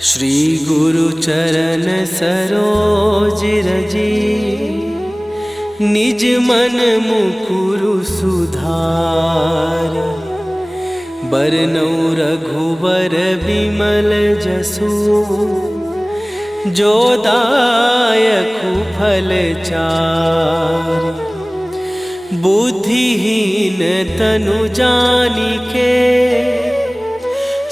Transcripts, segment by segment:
श्री गुरु चरण सरोज रजी, निज मन मुकुरु सुधार। बरनउँ रघुबर बिमल जसु, जो दायकु फल चारि। बुद्धिहीन तनु जानिके,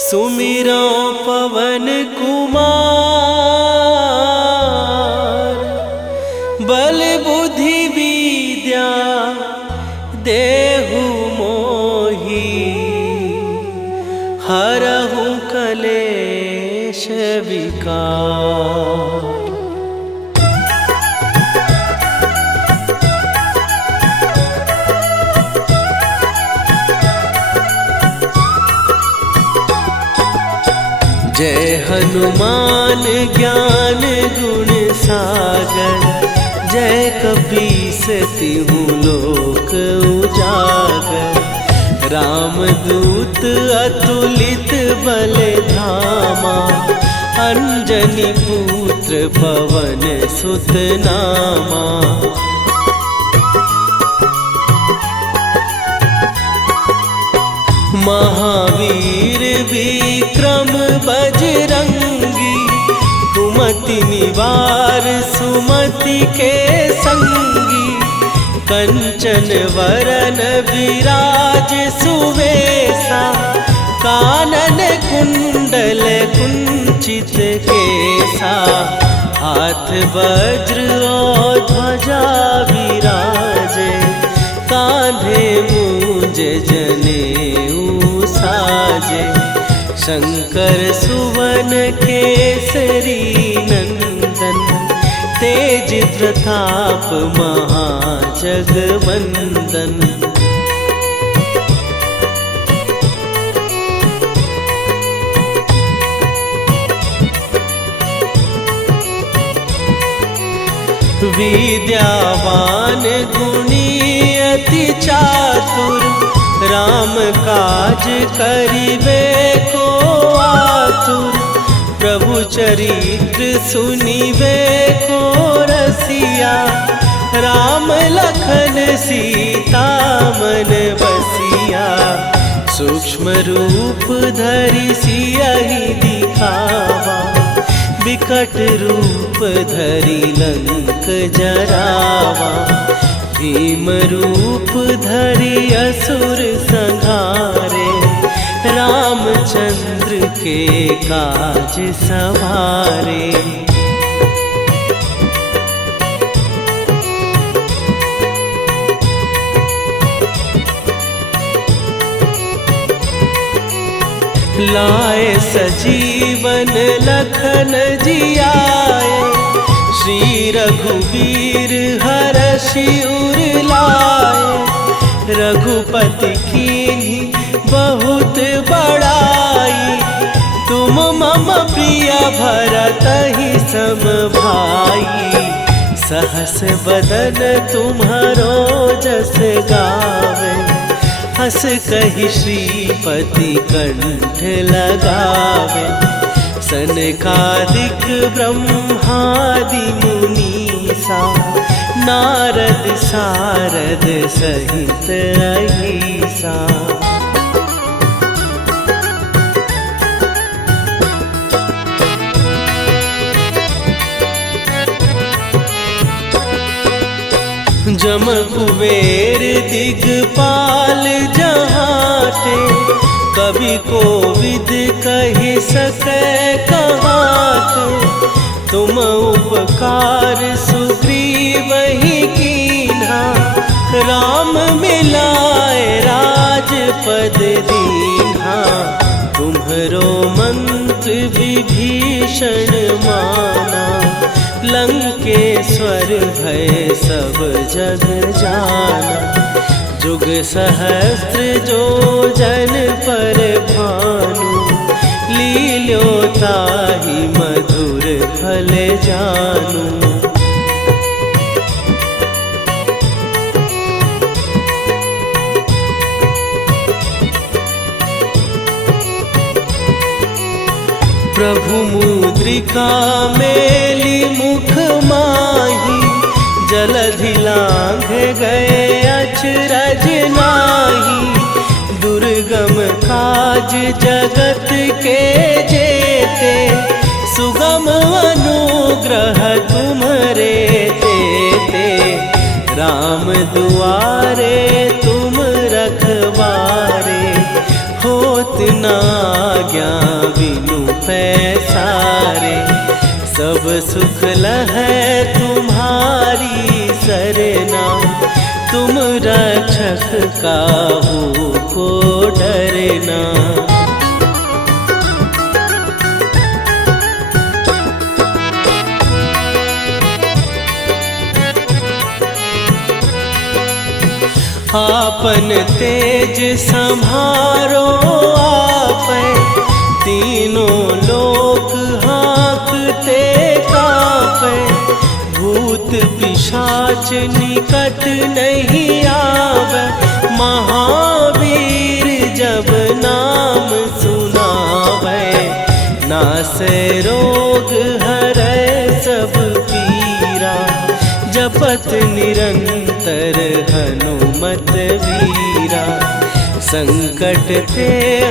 सुमिरो पवन कुमार। बल बुद्धि विद्या देहु मोहि, हरहु कलेश विकार। जय हनुमान ज्ञान गुण सागर, जय कपीस तिहुँ लोक उजागर। रामदूत अतुलित बल धामा, अंजनी पुत्र पवन सुत नामा। महावीर विक्रम बजरंगी, कुमति निवार सुमति के संगी। कंचन वरन विराज सुवेशा, कानन कुंडल कुंचित केसा। हाथ वज्र और ध्वजा विराजे, कांधे मूंज जनेऊ साजे। शंकर सुवन केसरी नंदन, तेज प्रताप महाजगवंदन। विद्यावान गुणी अति चातुर, राम काज करिबे को आतुर। प्रभु चरित्र सुनिबे को रसिया, राम लखन सीता मन बसिया। सूक्ष्म रूप धरि सियहि दिखावा, विकट रूप धरि लंक जरावा। भीम रूप धरि असुर संहारे, रामचंद्र के काज सवारे। लाए सजीवन लखन जियाए, श्री रघुवीर हरषि उर लाए। रघुपति कीन्ही बहुत बड़ाई, तुम मम प्रिय भरतहि सम भाई। सहस बदन तुम्हरो जस गावे, हस कहि श्रीपति कंठ लगावे। सनकादिक ब्रह्मादि मुनीसा, नारद सारद सहित अहिसा। जम कुबेर दिगपाल जहाते, कवि कोविद कहि सकै कहाते। तुम उपकार सुग्रीवहि कीन्हा, राम मिलाए राजपद दीन्हा। तुम्हरो मंत्र विभीषण माना, लंकेश्वर भय सब जग जाना। जुग सहस्त्र जो जन पर भानु, लील्यो ताहि मधुर फल जानू। प्रभु मुद्रिका मेली मुख माही, जलधि लांघ गए अचरज नाही। दुर्गम काज जगत के जेते, सुगम अनुग्रह तुम्हारे देते। राम दुआरे तुम रखवारे, होत न आज्ञा बिनु पैसारे। सब सुख लहै तुम्हारी सरना, तुम रक्षक काहू को डरना। आपन तेज संभारो आपै, तीनों लोक हाँकते कांपै। भूत पिशाच निकट नहीं आवे, महावीर जब नाम सुनावे। नासै रोग हरै सब पीरा, जपत निरंतर हनुमत वीरा। संकट ते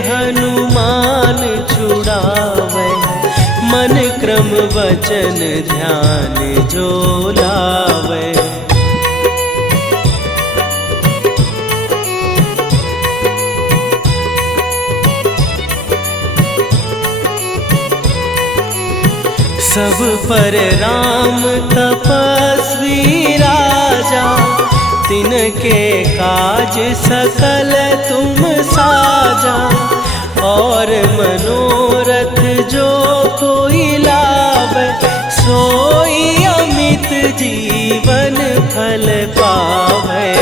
हनुमान छुड़ावे, मन क्रम वचन ध्यान जो लावे। सब पर राम तपस्वी राजा, तिनके काज सकल तुम साजा। और मनोरथ जो कोई लावे, सोई अमित जीवन फल पावे।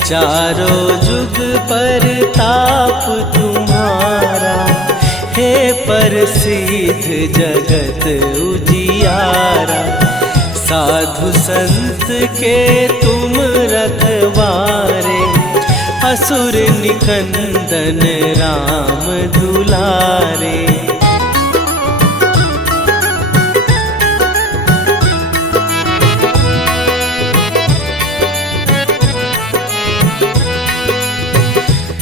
चारों जुग पर ताप तुम्हारा, हे प्रसिद्ध जगत उजियारा। साधु संत के तुम रखवारे, असुर निकंदन राम दुलारे।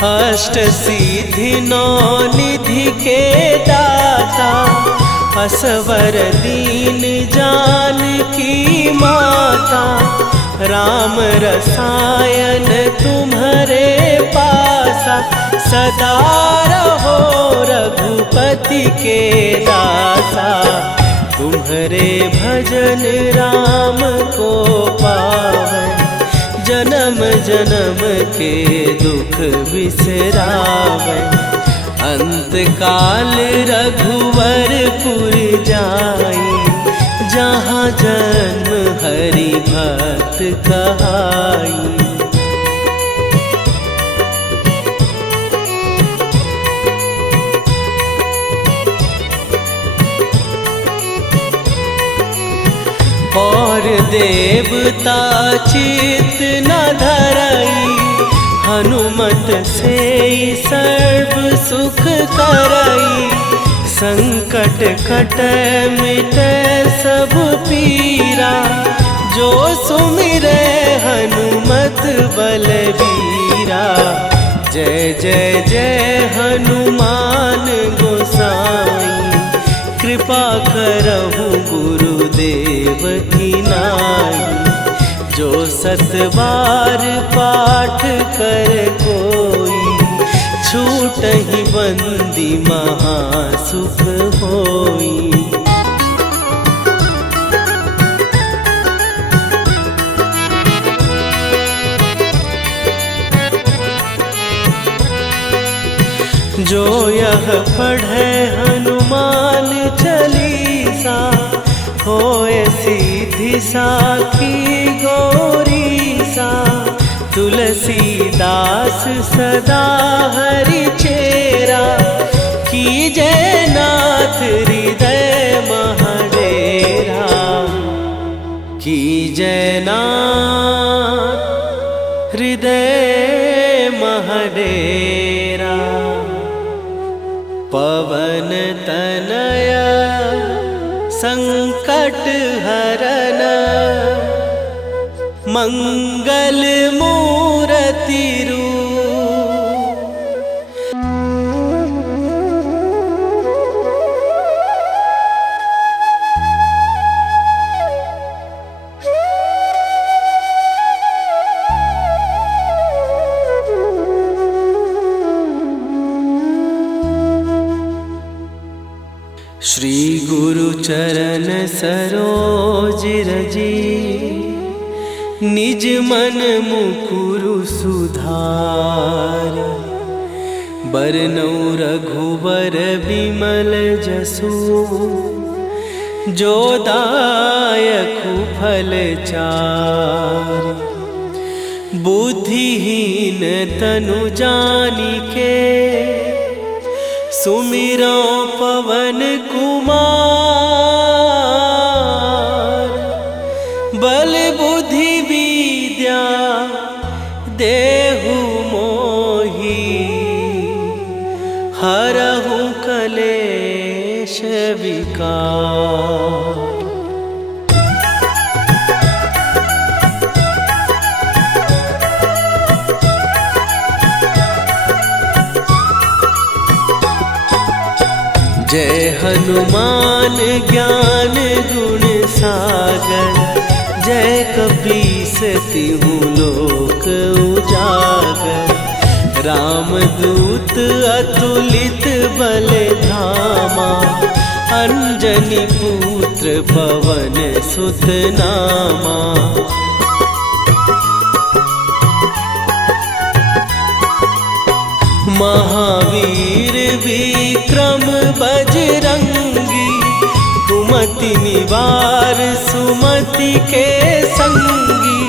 अष्ट सिद्धि नौ निधि के दाता, असवर दीन जानकी माता। राम रसायन तुम्हारे पासा, सदा रहो रघुपति के दासा। तुम्हारे भजन राम को पावे, जन्म जन्म के दुख बिसरावे। अंत काल रघुवरपुर जाई, जहाँ जन्म हरि भक्त कहाई। और देवता चित न धरई, हनुमत से सर्व सुख करई। संकट कट मिट सब पीरा, जो सुमिरै हनुमत बलबीरा। जय जय जय हनुमान गोसाई, कृपा करहु गुरुदेव की नाई। जो सत बार पाठ कर कोई, छूटहि बंदी महासुख होई। जो यह पढ़े हनुमान चालीसा, होए सीधी साखी गौरीसा। तुलसीदास सदा हरि चेरा, कीजय नाथ हृदय महडेरा। कीजय नाथ हृदय महडेरा। पवन तनया संकट हरन मंगल मूर्ति रूप। श्री गुरु चरण सरोज रजी निज मन मुकुरु सुधार। बरनौ रघुबर बिमल जसु जो दायकु फल चार। बुद्धिहीन तनु जानिके सुमिरो पवन कुमार। बल बुद्धि विद्या देहु मोहि हरहु कलेश विकार। जय हनुमान ज्ञान गुण सागर। जय कपीस तिहु लोक उजागर। रामदूत अतुलित बल धामा। अंजनी पुत्र पवन सुत नामा। महावीर विक्रम बजरंगी। कुमति निवार सुमति के संगी।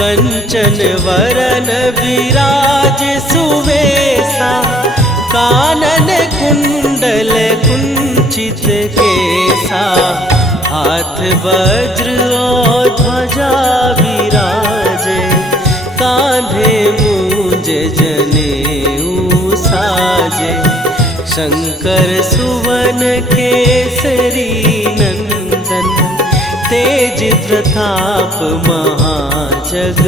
कंचन वरन विराज सुवेशा। कानन कुंडल कुंचित केसा। हाथ वज्र और ध्वजा विराजे। कांधे मूंज जनेऊ साजे। शंकर सुवन केसरी नंदन। तेज प्रताप महाजगवंदन।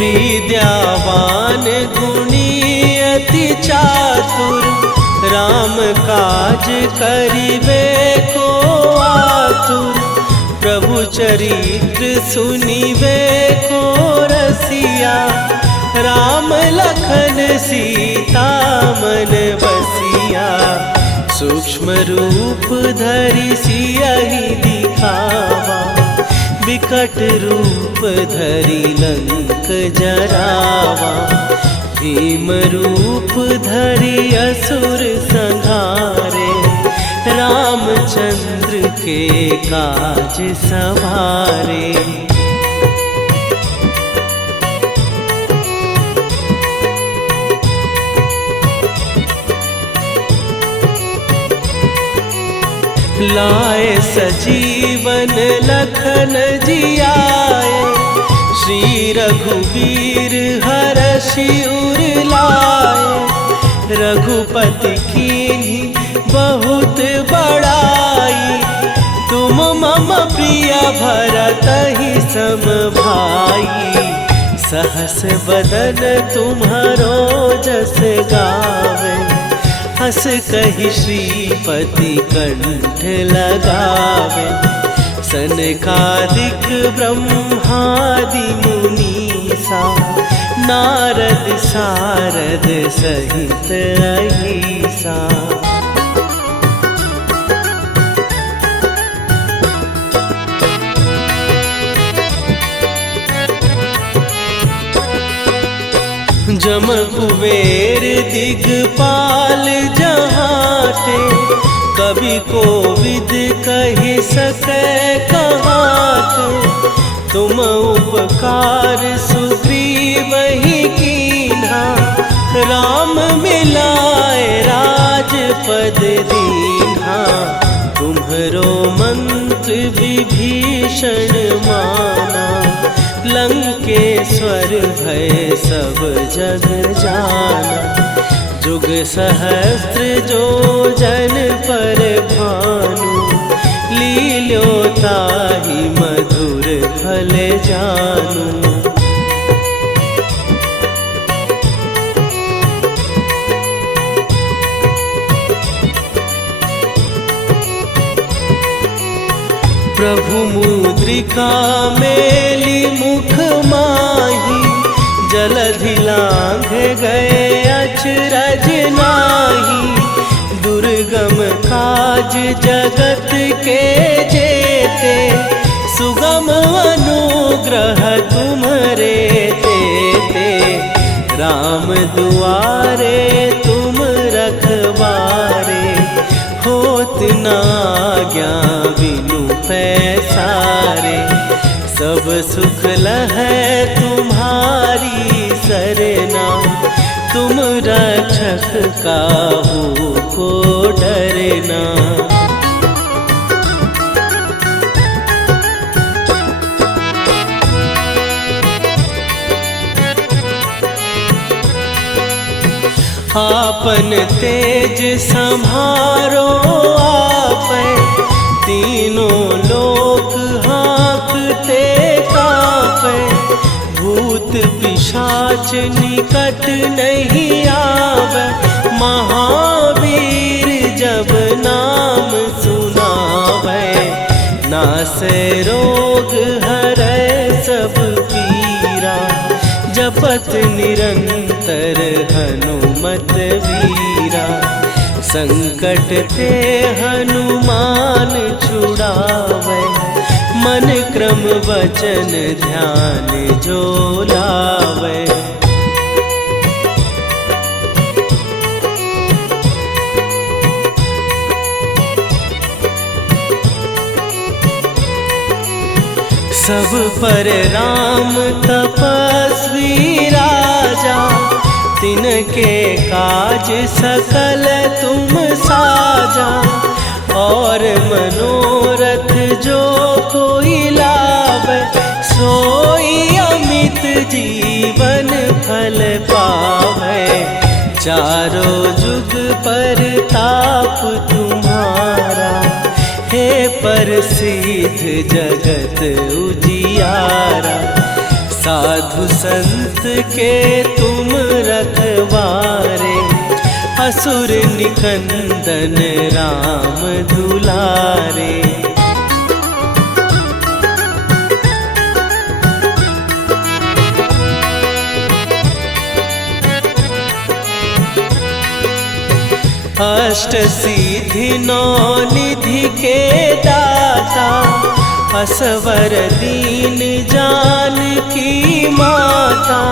विद्यावान गुणी अति चातुर। राम काज करिबे को आतुर। प्रभु चरित्र सुनिबे को रसिया। राम लखन सीता मन बसिया। सूक्ष्म रूप धरि सियहि दिखावा। विकट रूप धरि लंक जरावा। भीम रूप धरि असुर संहारे। रामचंद्र के काज सवारे। लाए सजीवन लखन जियाए। श्री रघुवीर हरषि उर लाए। रघुपति कीन्ही बहुत बड़ाई। तुम मम प्रिय भरतहि सम भाई। सहस बदन तुम्हारो जस गावे। हस कहि श्रीपति कंठ लगावे। सनकादिक ब्रह्मादि मुनीसा। नारद सारद सहित अहिसा। जम कुबेर दिगपाल जहाते। कवि कोविद कहि सकै कहाते। तुम उपकार सुग्रीवहि कीन्हा। राम मिलाए राजपद दीन्हा। तुम्हरो विभीषण माना, लंकेश्वर भय सब जग जाना। जुग सहस्त्र जो जन पर भानु, लील्यो ताहि मधुर फल जानू। प्रभु मुद्रिका मेली मुख माही, जलधि लांघ गए अचरज नाही। दुर्गम काज जगत के जेते, सुगम अनुग्रह तुम्हरे तेते। राम दुआरे तुम रखवारे, होत न आज्ञा बिनु पैसारे। सब सुख लहै तुम्हारी सरना, तुम रक्षक काहू को डरना। आपन तेज संभारो आपै, तीनों लोक हाँकते कांपै। भूत पिशाच निकट नहीं आवे, महावीर जब नाम सुनावे। नासै रोग हरै सब पीरा, जपत निरंतर हनुमत वीरा। संकट ते हनुमान छुड़ावे, मन क्रम वचन ध्यान जो लावे। सब पर राम तपस्वी राजा, तिनके काज सकल तुम साजा। और मनोरथ जो कोई लावे, सोई अमित जीवन फल पावे। चारों जुग पर ताप तुम्हारा, हे प्रसिद्ध जगत उजियारा। साधु संत के तुम रखवारे, असुर निकंदन राम दुलारे। अष्ट सिद्धि नौ निधि के दाता, असवर दीन जानकी माता।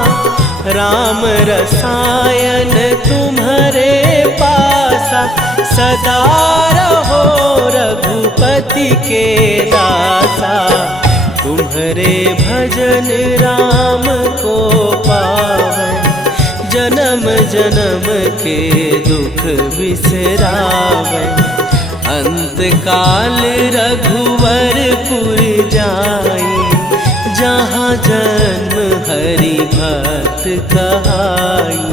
राम रसायन तुम्हारे पासा, सदा रहो रघुपति के दासा। तुम्हारे भजन राम को पावै, जन्म जन्म के दुख बिसरावे। अंत काल रघुवरपुर जाई, जहाँ जन्म हरि भक्त कहाई।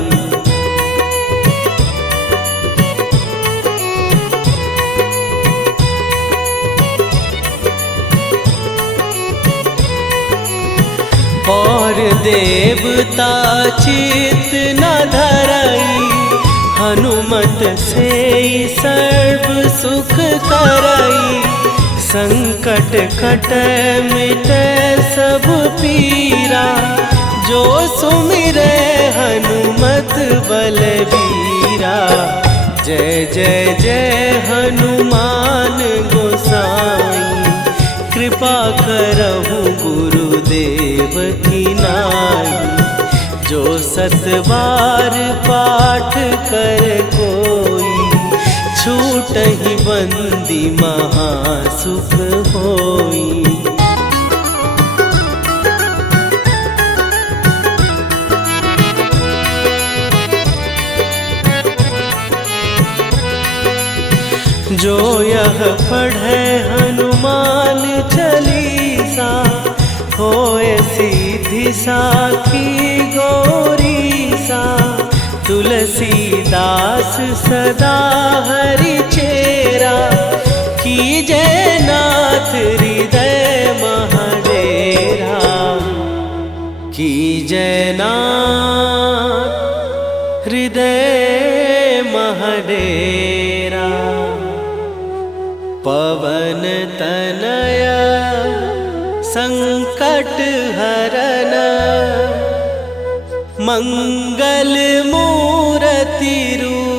और देवता चित न धरई, हनुमत से सर्व सुख करई। संकट कटै मिटै सब पीरा, जो सुमिरै हनुमत बलबीरा। जय जय जय हनुमान गोसाई, कृपा करहु गुरुदेव की नाई। जो सत बार पाठ कर कोई, छूटहि बंदी महासुख होई। जो यह पढ़े हनुमान सिद्धि साखी गौरी सा, तुलसीदास सदा हरि चेरा, की जयनाथ हृदय महडेरा, की जयनाथ हृदय महडेरा। पवन तनया संकट हरन, मंगल मूर्ति रूप।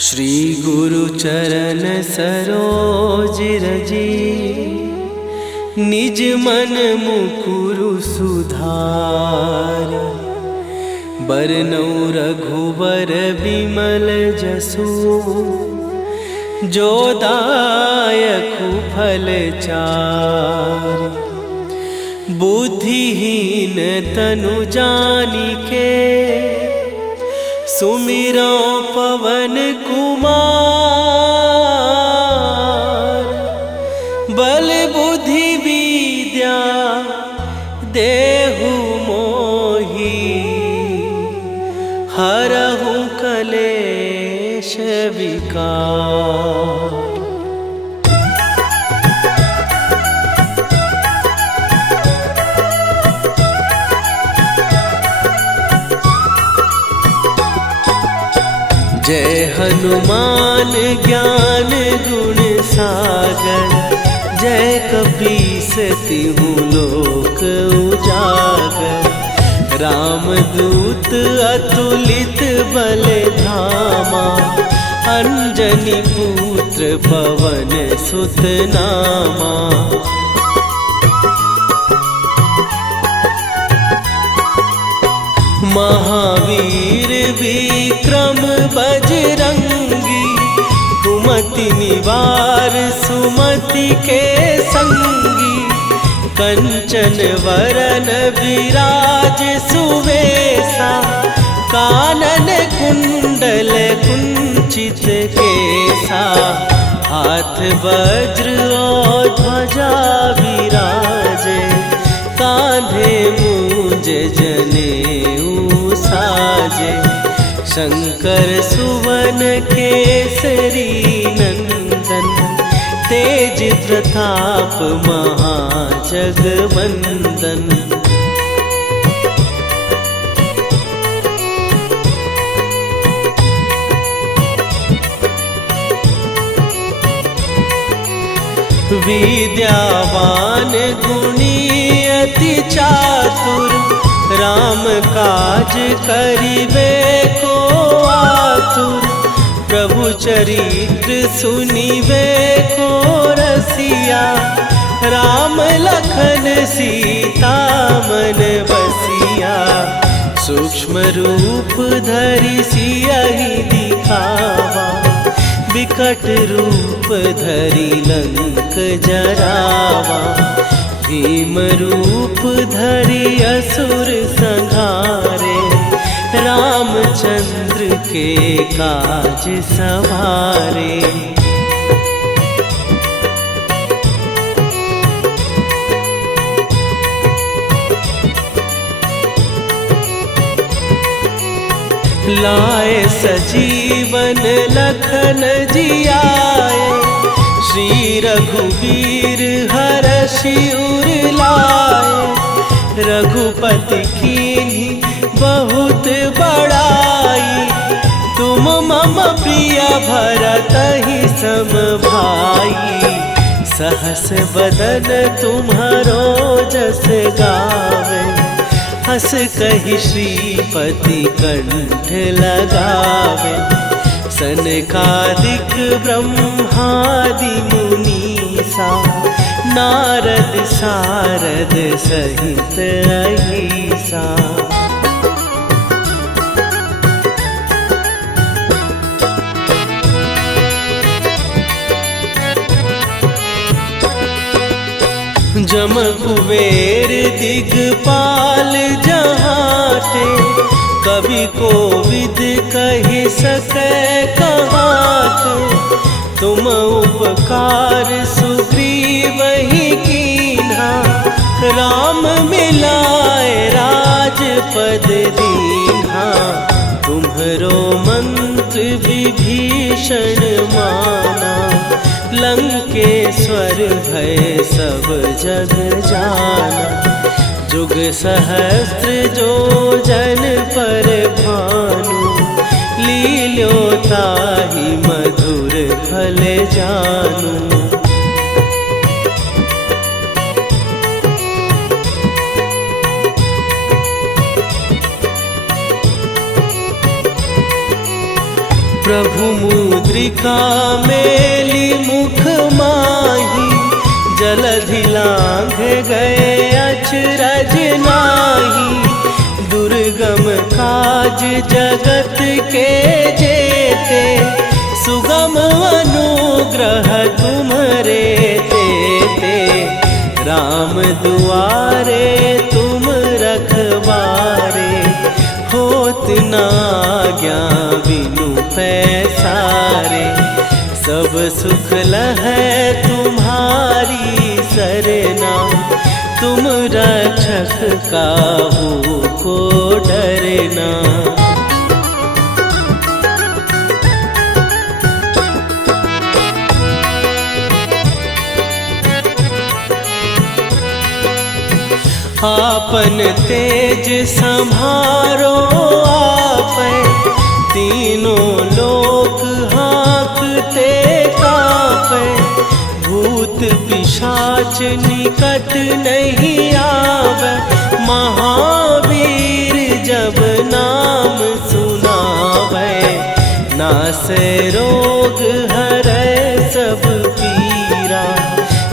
श्री गुरु चरण सरोज रजी, निज मन मुकुरु सुधार। बरनौ रघुबर बिमल जसु, जो दायकु फल चार। बुद्धिहीन तनु जानिके, सुमिरो पवन कुमार। बल बुद्धि विद्या देहु मोहि, हरहु कलेश विकार। जय हनुमान ज्ञान गुण सागर, जय कपीस तिहु लोक उजागर। रामदूत अतुलित बल धामा, अंजनी पुत्र पवन सुत नामा। महावीर विक्रम बजरंगी, कुमति निवार सुमति के संगी। कंचन वरन विराज सुवेशा, कानन कुंडल कुंचित केसा। हाथ वज्र और ध्वजा विराजे, कांधे मूंज जनेऊ साजे। शंकर सुवन केसरी नंदन, तेज प्रताप महाजगवंदन। विद्यावान गुणी अति चातुर, राम काज करिबे को आतुर। प्रभु चरित्र सुनिबे को रसिया, राम लखन सीता मन बसिया। सूक्ष्म रूप धरि सियहि दिखावा, विकट रूप धरि लंक जरावा। भीम रूप धरि असुर संहारे, रामचंद्र के काज सवारे। लाए सजीवन लखन जियाए, श्री रघुवीर हरषि उर लाए। रघुपति कीन्ही बहुत बड़ाई, तुम मम प्रिय भरतहि सम भाई। सहस बदन तुम्हारो जस गावे, हस कहि श्रीपति कंठ लगावे। सनकादिक ब्रह्मादि मुनीसा, नारद सारद सहित अहिसा। जम कुबेर दिगपाल जहाते, कवि कोविद कहि सकै कहाते। तुम उपकार सुग्रीवहि कीन्हा, राम मिलाए राजपद दीन्हा। तुम्हरो मंत्र विभीषण माना, लंकेश्वर भय सब जग जाना। जुग सहस्त्र जो जन पर भानु, लील्यो ताहि मधुर फल जानू। प्रभु मुद्रिका मेली मुख माही, जलधि लांघ गए अचरज नाही। दुर्गम काज जगत के जेते, सुगम अनुग्रह तुम्हरे तेते। राम दुआरे तुम रखवारे, होत न आज्ञा बिनु पैसारे। सब सुख लहै तुम्हारी सरना, तुम रक्षक काहू को डरना। आपन तेज सम्हारो आपै, तीनों लोक हाँकते काँपै। भूत पिशाच निकट नहीं आवे, महावीर जब नाम सुनावे। नासै रोग हरै सब पीरा,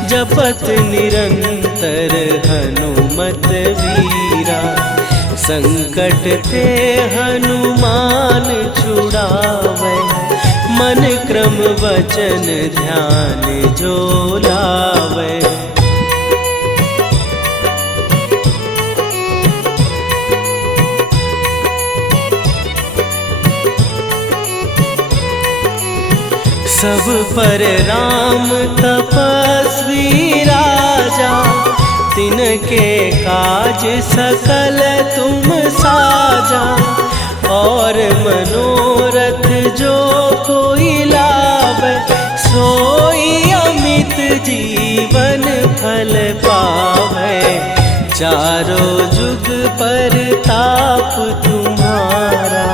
जपत निरंतर हनुमत वीरा। संकट ते हनुमान छुड़ावे, मन क्रम वचन ध्यान जो लावे। सब पर राम तपस्वी राजा, तिनके काज सकल तुम साजा। और मनोरथ जो कोई लावे, सोई अमित जीवन फल पावे। चारों जुग पर ताप तुम्हारा,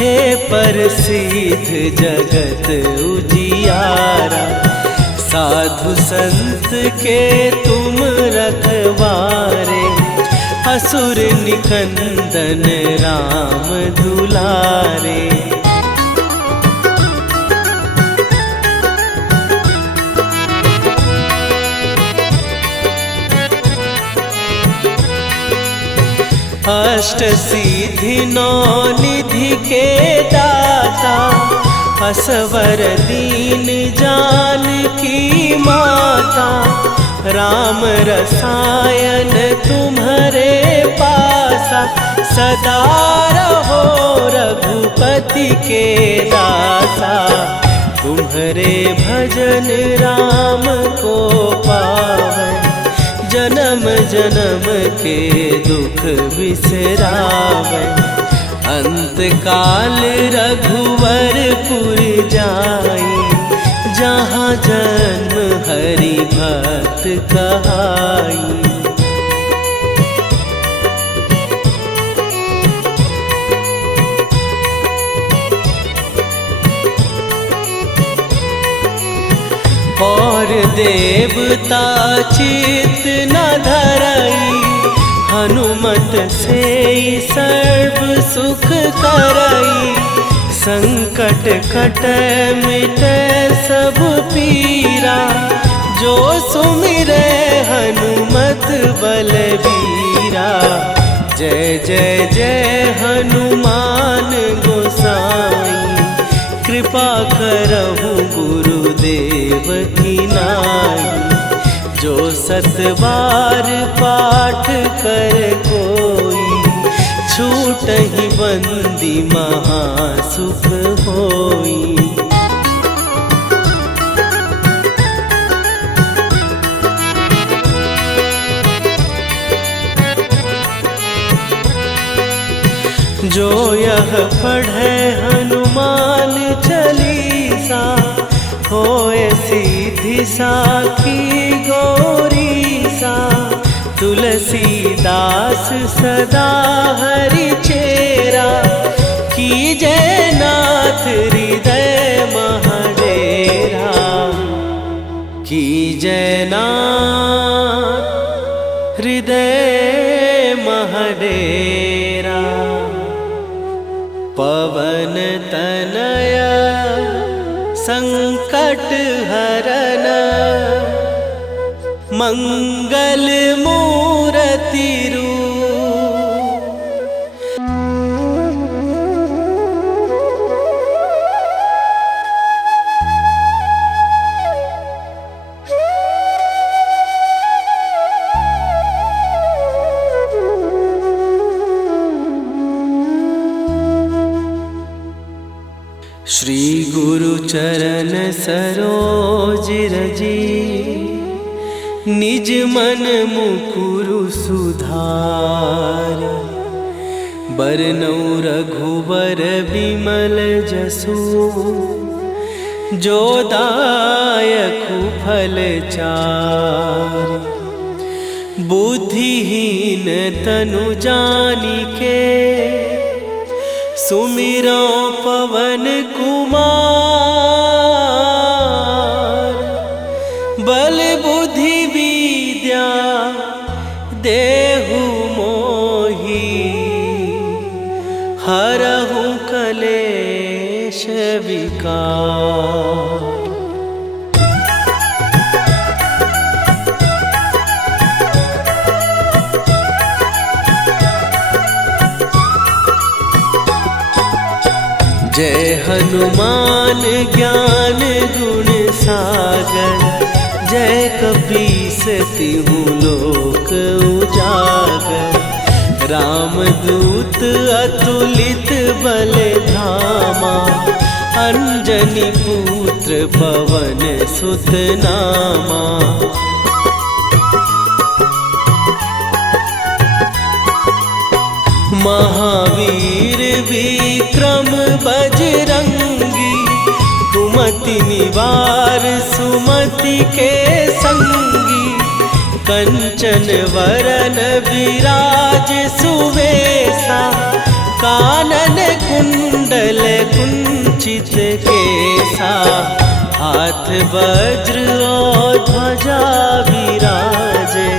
हे प्रसिद्ध जगत उजियारा। साधु संत के तुम रखवारे, असुर निकंदन राम दुलारे। अष्ट सिद्धि नौ निधि के दाता, असवर दीन जानकी माता। राम रसायन तुम्हारे पासा, सदा रहो रघुपति के दासा। तुम्हारे भजन राम को पावै, जन्म जन्म के दुख बिसरावै। अंत काल रघुवरपुर जाई, जहाँ जन्म हरि भक्त कहाई। और देवता चित न धरई, हनुमत से सर्व सुख करई। संकट कटै मिटै सब पीरा, जो सुमिरै हनुमत बलबीरा। जय जय जय हनुमान गोसाई, कृपा करहु गुरुदेव की नाई। जो 7 बार पाठ कर कोई, छूटहि बंदी महासुख होई। जो यह पढ़े हनुमान चालीसा, होए सीधी साखी गौरीसा। तुलसीदास सदा हरि चेरा, कीजय नाथ हृदय महडेरा। कीजय नाथ हृदय महडेरा। पवन तनया संकट हरन, मंगल मूर्ति रूप। श्री गुरु चरण सरोज रजी, निज मन मुकुरु सुधार। बरनौ रघुबर बिमल जसु, जो दायकु फल चार। बुद्धिहीन तनु जानिके, सुमिरो पवन कुमार। बल बुद्धि विद्या देहु मोहि, हरहु कलेश विकार। जय हनुमान ज्ञान गुण सागर, जय कपीस तिहु लोक उजागर। रामदूत अतुलित बल धामा, अंजनी पुत्र पवन सुत नामा। महावीर विक्रम बजरंगी, कुमति निवार सुमति के संगी। कंचन वरन विराज सुवेशा, कानन कुंडल कुंचित केसा। हाथ वज्र और ध्वजा विराजे,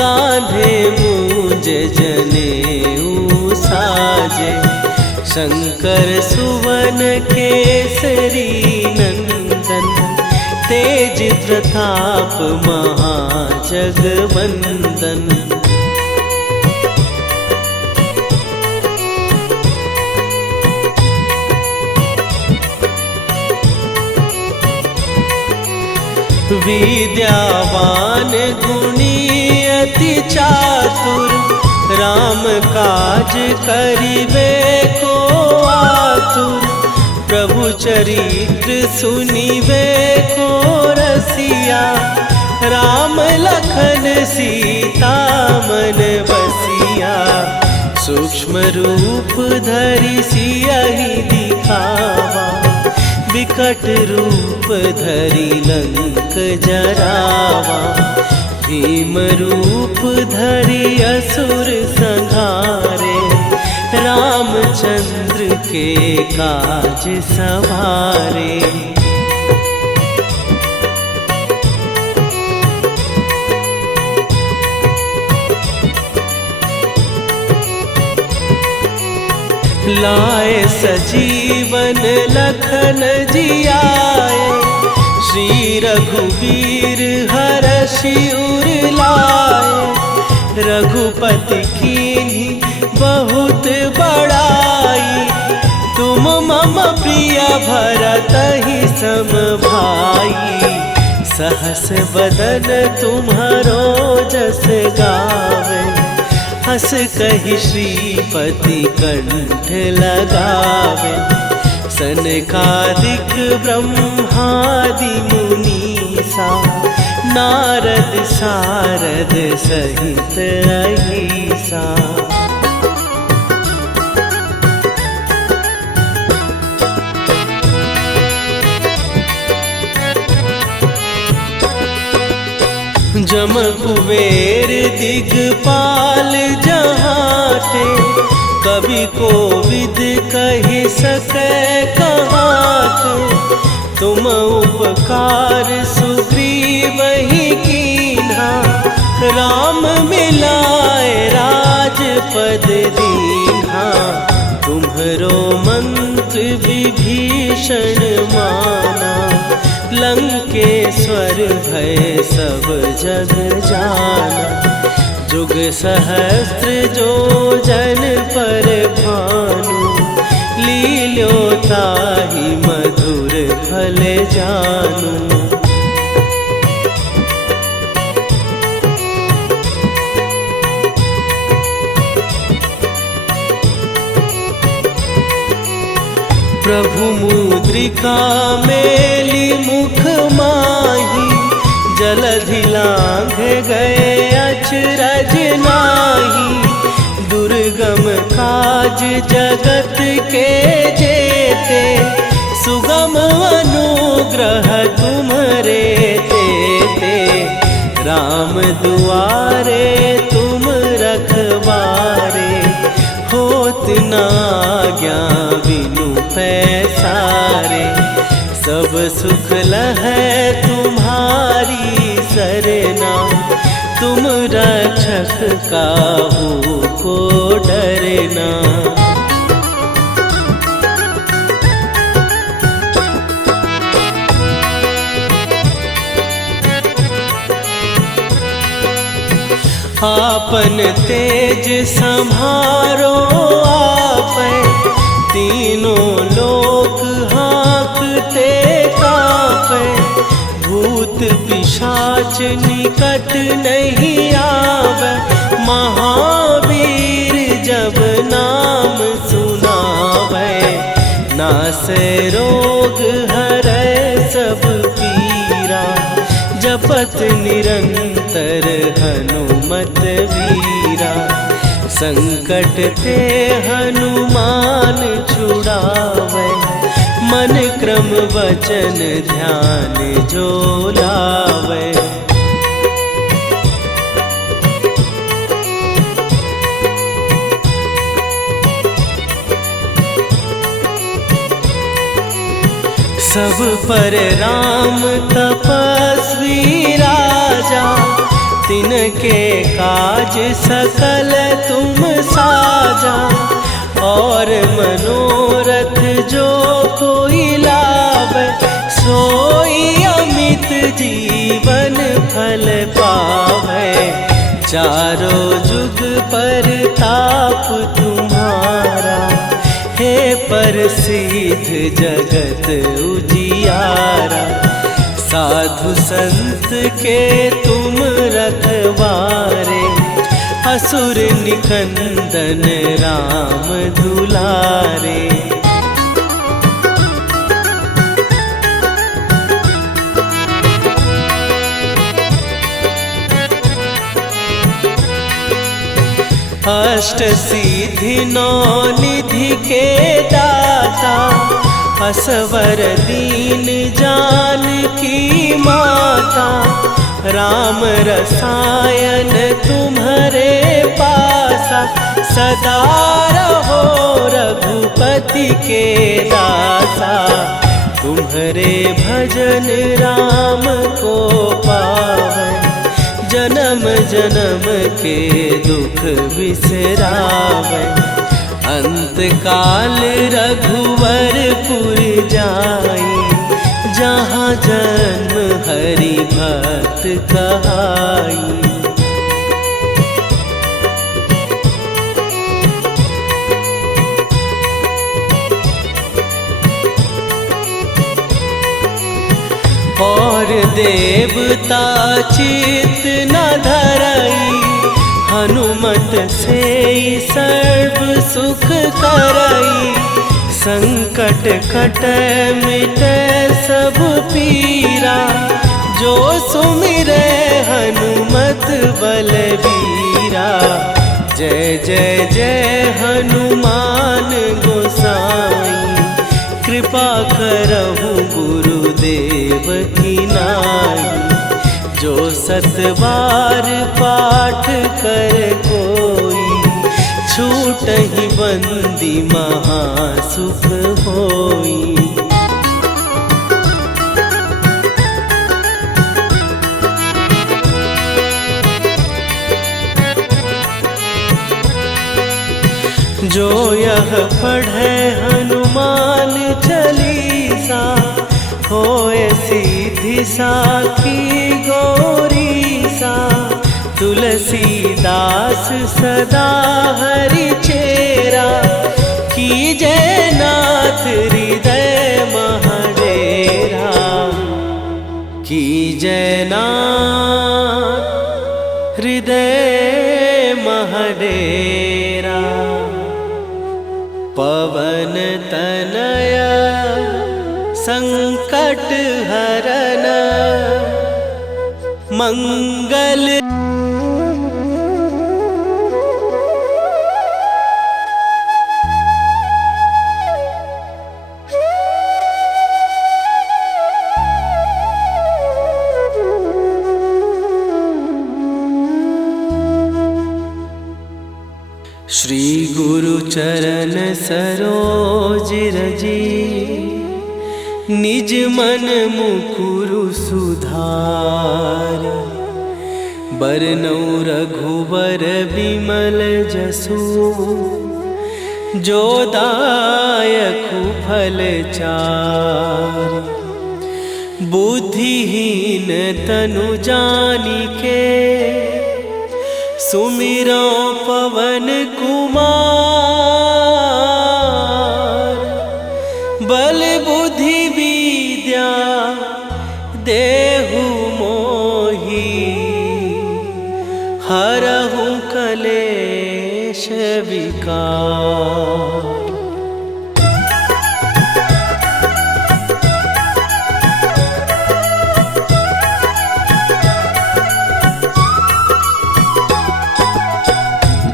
कांधे मूंज जनेऊ साजे। शंकर सुवन केसरी नंदन, तेज प्रताप महाजगवंदन। विद्यावान गुणी अति चातुर, राम काज करिबे को आतुर। प्रभु चरित्र सुनिबे को रसिया, राम लखन सीता मन बसिया। सूक्ष्म रूप धरि सियहि दिखावा, विकट रूप धरि लंक जरावा। भीम रूप धरि असुर संहारे, रामचंद्र के काज सवारे। लाए सजीवन लखन जियाए, श्री रघुवीर हरषि उर लाए। रघुपति कीन्ही बहुत बड़ाई, तुम मम प्रिय भरतहि सम भाई। सहस बदन तुम्हारो जस गावे, हस कहि श्रीपति कंठ लगावे। सनकादिक ब्रह्मादि मुनीसा, नारद सारद सहित अहिसा। जम कुबेर दिगपाल जहाँ थे, कवि कोविद कहि सकै कहाते। तुम उपकार सुग्रीव ही कीन्हा, राम मिलाए राजपद दीन्हा। तुम्हरो मंत्र विभीषण माना, लंकेश्वर भय सब जग जाना। जुग सहस्त्र जो जन पर भानु, लील्यो ताहि मधुर फल जानू। प्रभु मुद्रिका मेली मुख माही, जलधि लांघ गए अचरज नाही। दुर्गम काज जगत के जेते, सुगम अनुग्रह तुम्हरे तेते। राम दुआरे तुम रखवारे, होत न आज्ञा बिनु पैसारे। सब सुख लहै तुम्हारी सरना, तुम रक्षक काहू को डरना। आपन तेज सम्हारो आपै, तीनों लोक हाँकते कांपै। भूत पिशाच निकट नहीं आवे, महावीर जब नाम सुनावे। नासै रोग हरै सब पीरा, जपत निरंतर हनुमत वीरा। संकट ते हनुमान छुड़ावे, मन क्रम वचन ध्यान जो लावे। सब पर राम तपस्वी राजा, तिनके काज सकल तुम साजा। और मनोरथ जो कोई लावे, सोई अमित जीवन फल पावे। चारों जुग पर ताप तुम्हारा, हे प्रसिद्ध जगत उजियारा। साधु संत के तुम रखवारे, असुर निकंदन राम दुलारे। अष्ट सिद्धि नौ निधि के दाता, असवर दीन जानकी माता। राम रसायन तुम्हारे पासा, सदा रहो रघुपति के दासा। तुम्हारे भजन राम को पावै, जन्म जन्म के दुख बिसरावै। अंत काल रघुवरपुर जाई, जहाँ जन्म हरि भक्त कहाई। और देवता चित न धरई, हनुमत से सर्व सुख करई। संकट कटै मिटै सब पीरा, जो सुमिरै हनुमत बलबीरा। जय जय जय हनुमान गोसाई, कृपा करहु गुरुदेव की नाई। जो 7 बार पाठ कर कोई, छूटहि बंदी महासुख होई। जो यह पढ़े हनुमान चालीसा, होए सीधी साखी गौरीसा। तुलसीदास सदा हरि चेरा, कीजय नाथ हृदय महडेरा। कीजय नाथ हृदय महडेरा। पवन तनया संकट हरन, मंगल। श्री गुरु चरण सरोज रजी, निज मन मुकुरु सुधार। बरनउँ रघुबर बिमल जसु, जो दायकु फल चार। बुद्धिहीन तनु जानिके, सुमिरो पवन कुमार। बल बुद्धि विद्या देहु मोहि, हरहु कलेश विकार।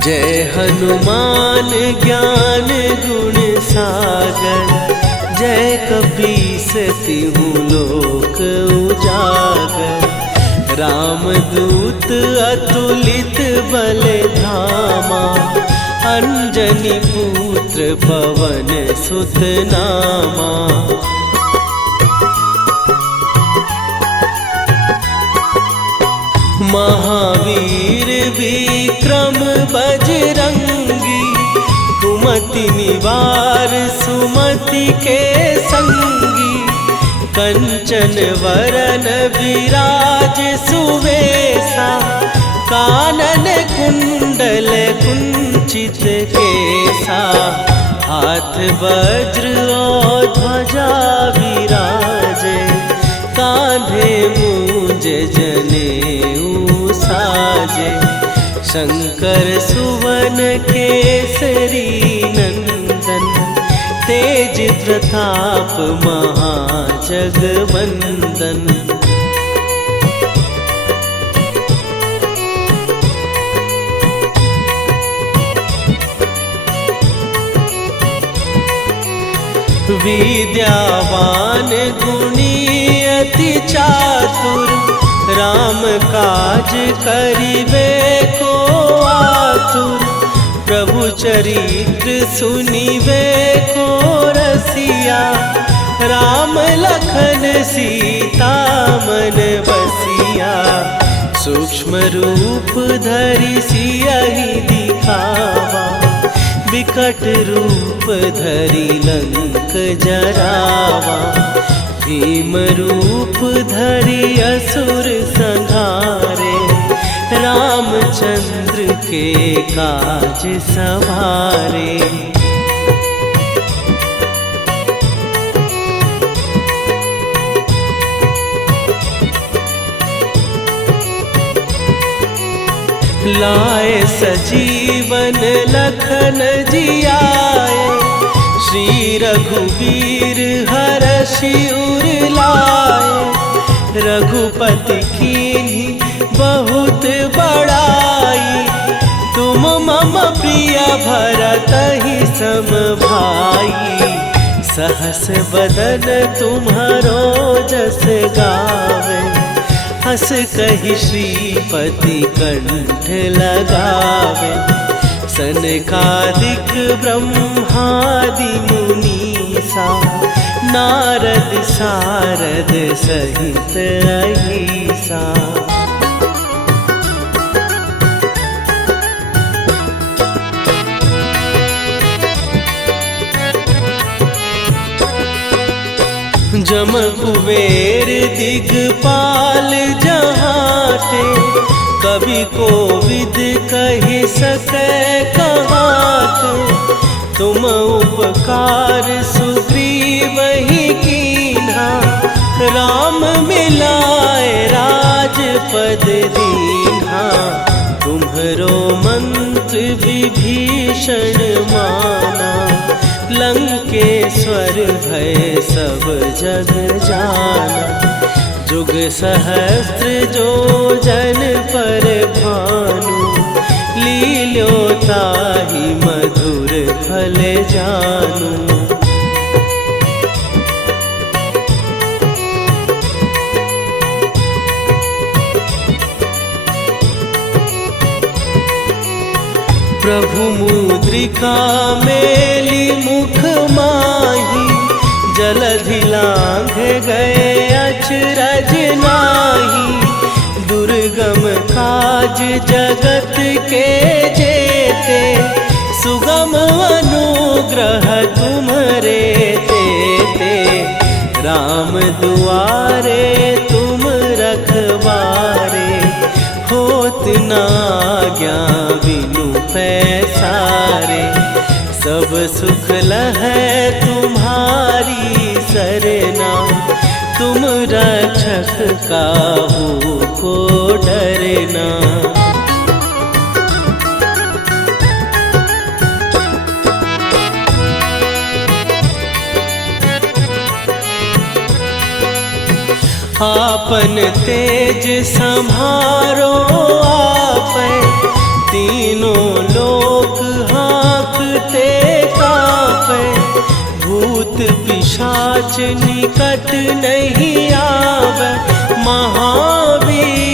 जय हनुमान ज्ञान गुण सागर, जय कपीस तिहु लोक उजागर। रामदूत अतुलित बल धामा, अंजनी पुत्र पवन सुत नामा। महावीर विक्रम बजरंगी, कुमति निवार सुमति के संगी। कंचन वरन विराज सुवेशा, कानन कुंडल कुंचित केसा। हाथ वज्र और ध्वजा विराजे, कांधे मूंज जनेऊ साजे। शंकर सुवन केसरी नंदन, तेज प्रताप महाजगवंदन। विद्यावान गुणी अति चातुर, राम काज करिबे को आतुर। प्रभु चरित्र सुनिबे को रसिया, राम लखन सीता मन बसिया। सूक्ष्म रूप धरि सियहि दिखावा, विकट रूप धरि लंक जरावा। भीम रूप धरि असुर संहारे, रामचंद्र के काज सवारे। लाए सजीवन लखन जियाए, श्री रघुवीर हरषि उर लाए। रघुपति कीन्ही बहुत बड़ाई, तुम मम प्रिय भरतहि सम भाई। सहस बदन तुम्हारो जस गावे, हस कहि श्रीपति कंठ लगावे। सनकादिक ब्रह्मादि मुनीसा, नारद सारद सहित अहिसा। जम कुबेर दिगपाल जहाते, कवि कोविद कहि सकै कहाते। तुम उपकार सुग्रीवहि कीन्हा, राम मिलाए राजपद दीन्हा। तुम्हरो मंत्र विभीषण माना, लंकेश्वर भय सब जग जाना। जुग सहस्त्र जो जन पर भानु, लील्यो ताहि मधुर फल जानू। प्रभु मुद्रिका मेली मुख माही, जलधि लांघ गए अचरज नाही। दुर्गम काज जगत के जेते, सुगम अनुग्रह तुम्हरे तेते। राम दुआरे तुम रखवारे, होत न आज्ञा बिनु पैसारे। सब सुख लहै तुम्हारी सरना, तुम रक्षक काहू को डरना। आपन तेज सम्हारो आपै, तीनों लोक हाँकते काँपै। भूत पिशाच निकट नहीं आवे, महावीर